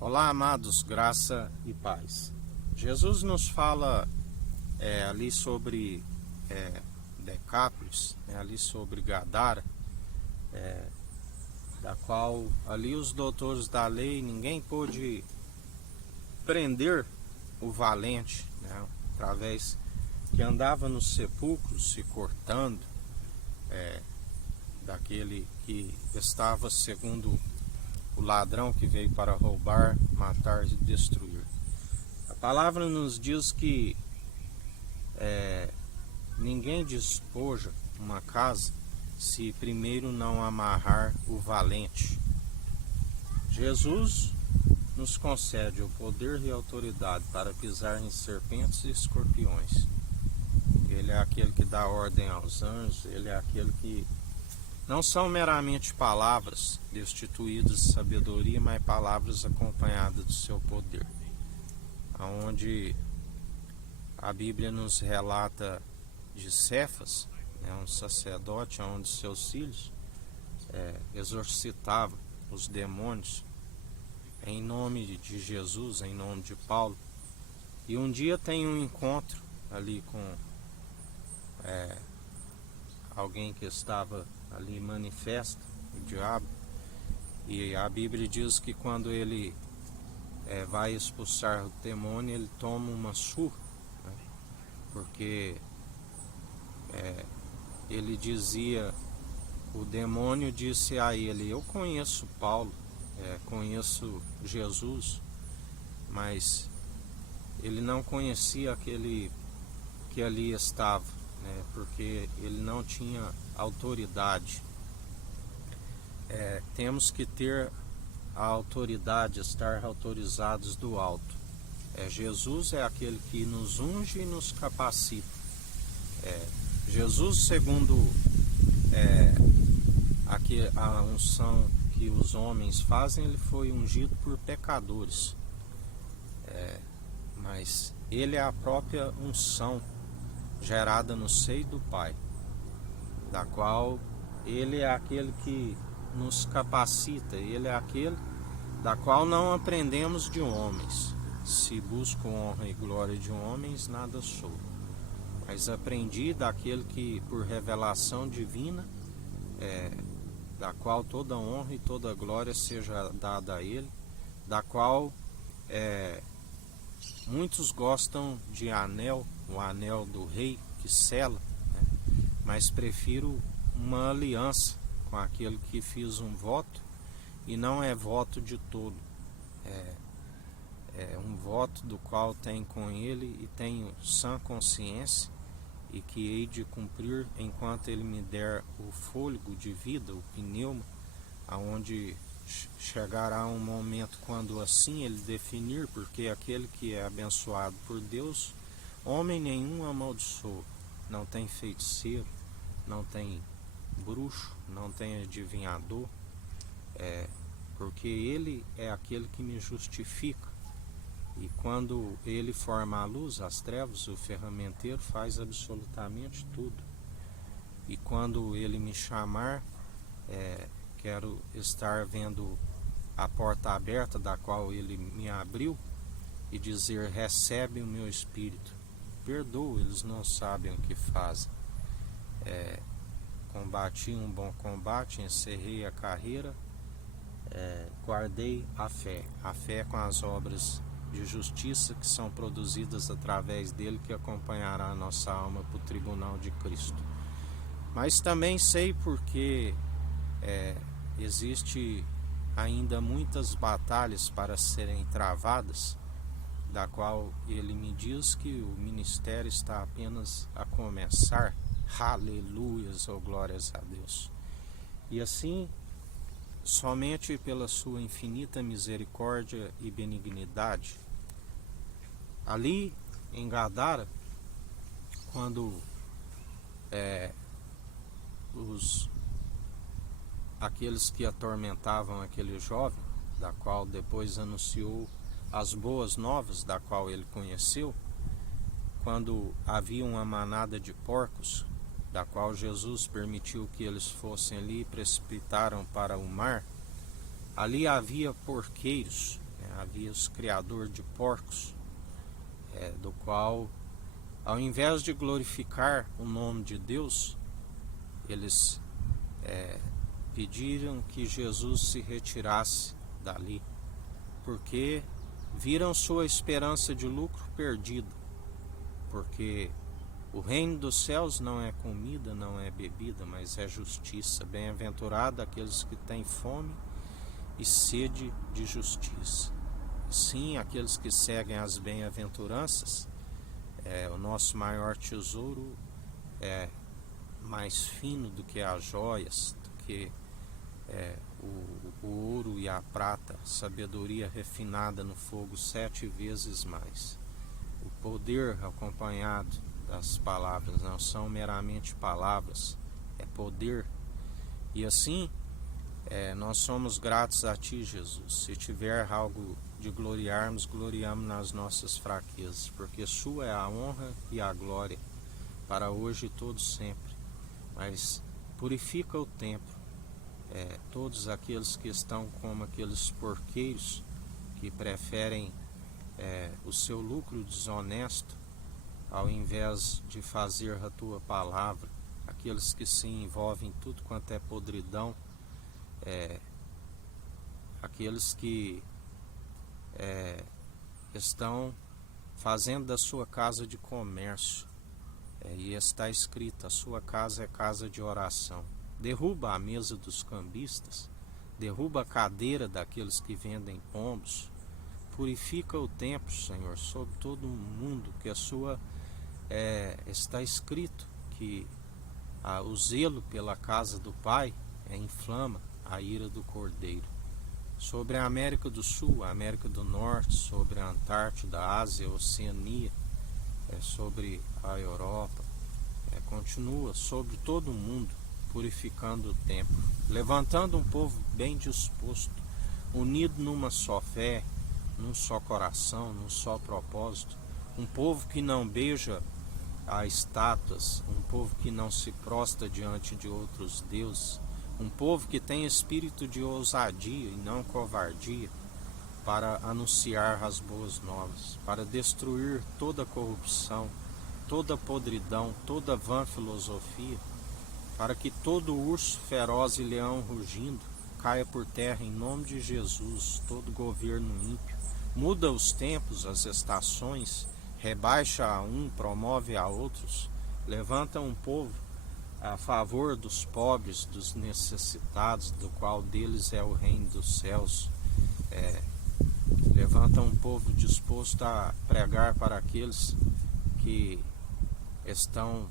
Olá, amados, graça e paz. Jesus nos fala ali sobre Decápolis, ali sobre Gadara, da qual ali os doutores da lei, ninguém pôde prender o valente, né, através que andava nos sepulcros se cortando, daquele que estava segundo o ladrão que veio para roubar, matar e destruir. A palavra nos diz que ninguém despoja uma casa se primeiro não amarrar o valente. Jesus nos concede o poder e a autoridade para pisar em serpentes e escorpiões. Ele é aquele que dá ordem aos anjos, ele é aquele que não são meramente palavras destituídas de sabedoria, mas palavras acompanhadas do seu poder. Onde a Bíblia nos relata de Cefas, um sacerdote, onde seus filhos exorcitavam os demônios em nome de Jesus, em nome de Paulo. E um dia tem um encontro ali com alguém que estava ali manifesta, o diabo, e a Bíblia diz que quando ele vai expulsar o demônio, ele toma uma surra, né? Porque ele dizia, o demônio disse a ele: eu conheço Paulo, conheço Jesus, mas ele não conhecia aquele que ali estava, né? Porque ele não tinha autoridade. Temos que ter a autoridade, estar autorizados do alto. Jesus é aquele que nos unge e nos capacita. Jesus, segundo a unção que os homens fazem, ele foi ungido por pecadores. Mas ele é a própria unção gerada no seio do Pai, da qual ele é aquele que nos capacita, ele é aquele da qual não aprendemos de homens. Se busco honra e glória de homens, nada sou, mas aprendi daquele que, por revelação divina, da qual toda honra e toda glória seja dada a ele, da qual muitos gostam de anel, o anel do rei que sela, né? Mas prefiro uma aliança com aquele que fiz um voto, e não é voto de todo, é um voto do qual tenho com ele e tenho sã consciência, e que hei de cumprir enquanto ele me der o fôlego de vida, o pneuma, aonde chegará um momento quando assim ele definir, porque aquele que é abençoado por Deus, homem nenhum amaldiçoa, não tem feiticeiro, não tem bruxo, não tem adivinhador, porque ele é aquele que me justifica. E quando ele forma a luz, as trevas, o ferramenteiro faz absolutamente tudo. E quando ele me chamar, quero estar vendo a porta aberta da qual ele me abriu e dizer: recebe o meu espírito, perdoa, eles não sabem o que fazem. Combati um bom combate, encerrei a carreira, guardei a fé com as obras de justiça que são produzidas através dele, que acompanhará a nossa alma para o tribunal de Cristo. Mas também sei porque existe ainda muitas batalhas para serem travadas, da qual ele me diz que o ministério está apenas a começar. Aleluias, ou glórias a Deus. E assim, somente pela sua infinita misericórdia e benignidade, ali em Gadara, quando aqueles que atormentavam aquele jovem, da qual depois anunciou as boas novas, da qual ele conheceu, quando havia uma manada de porcos, da qual Jesus permitiu que eles fossem ali e precipitaram para o mar, ali havia porqueiros, Havia os criadores de porcos, do qual, ao invés de glorificar o nome de Deus, eles pediram que Jesus se retirasse dali, porque viram sua esperança de lucro perdida, porque o reino dos céus não é comida, não é bebida, mas é justiça. Bem-aventurado aqueles que têm fome e sede de justiça. Sim, aqueles que seguem as bem-aventuranças, o nosso maior tesouro é mais fino do que as joias, do que o ouro e a prata, sabedoria refinada no fogo 7 vezes mais. O poder acompanhado das palavras não são meramente palavras, é poder. E assim, nós somos gratos a Ti, Jesus. Se tiver algo de gloriarmos, gloriamos nas nossas fraquezas, porque Sua é a honra e a glória, para hoje e todo sempre. Mas purifica o templo, todos aqueles que estão como aqueles porqueiros que preferem o seu lucro desonesto, ao invés de fazer a Tua palavra, aqueles que se envolvem em tudo quanto é podridão, aqueles que estão fazendo da sua casa de comércio, e está escrito: a sua casa é casa de oração. Derruba a mesa dos cambistas, derruba a cadeira daqueles que vendem pombos, purifica o templo, Senhor, sobre todo o mundo, que a sua está escrito que o zelo pela casa do Pai inflama a ira do Cordeiro. Sobre a América do Sul, a América do Norte, sobre a Antártida, a Ásia, a Oceania, sobre a Europa, continua sobre todo o mundo, purificando o templo, levantando um povo bem disposto, unido numa só fé, num só coração, num só propósito, um povo que não beija a estátuas, um povo que não se prostra diante de outros deuses, um povo que tem espírito de ousadia e não covardia, para anunciar as boas novas, para destruir toda corrupção, toda podridão, toda vã filosofia, para que todo urso feroz e leão rugindo caia por terra em nome de Jesus, todo governo ímpio. Muda os tempos, as estações, rebaixa a um, promove a outros, levanta um povo a favor dos pobres, dos necessitados, do qual deles é o reino dos céus. Levanta um povo disposto a pregar para aqueles que estão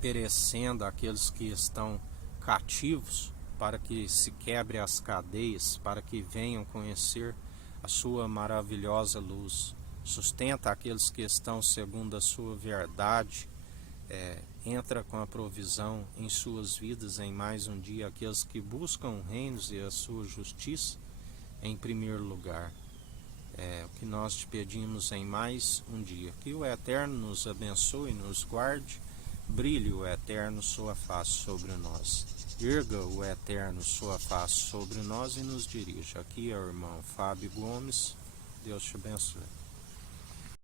perecendo, aqueles que estão cativos, para que se quebre as cadeias, para que venham conhecer a sua maravilhosa luz. Sustenta aqueles que estão segundo a sua verdade, entra com a provisão em suas vidas em mais um dia, aqueles que buscam reinos e a sua justiça em primeiro lugar. O que nós te pedimos em mais um dia, que o Eterno nos abençoe, nos guarde, brilhe o Eterno sua face sobre nós, erga o Eterno sua face sobre nós e nos dirija. Aqui é o irmão Fábio Gomes. Deus te abençoe.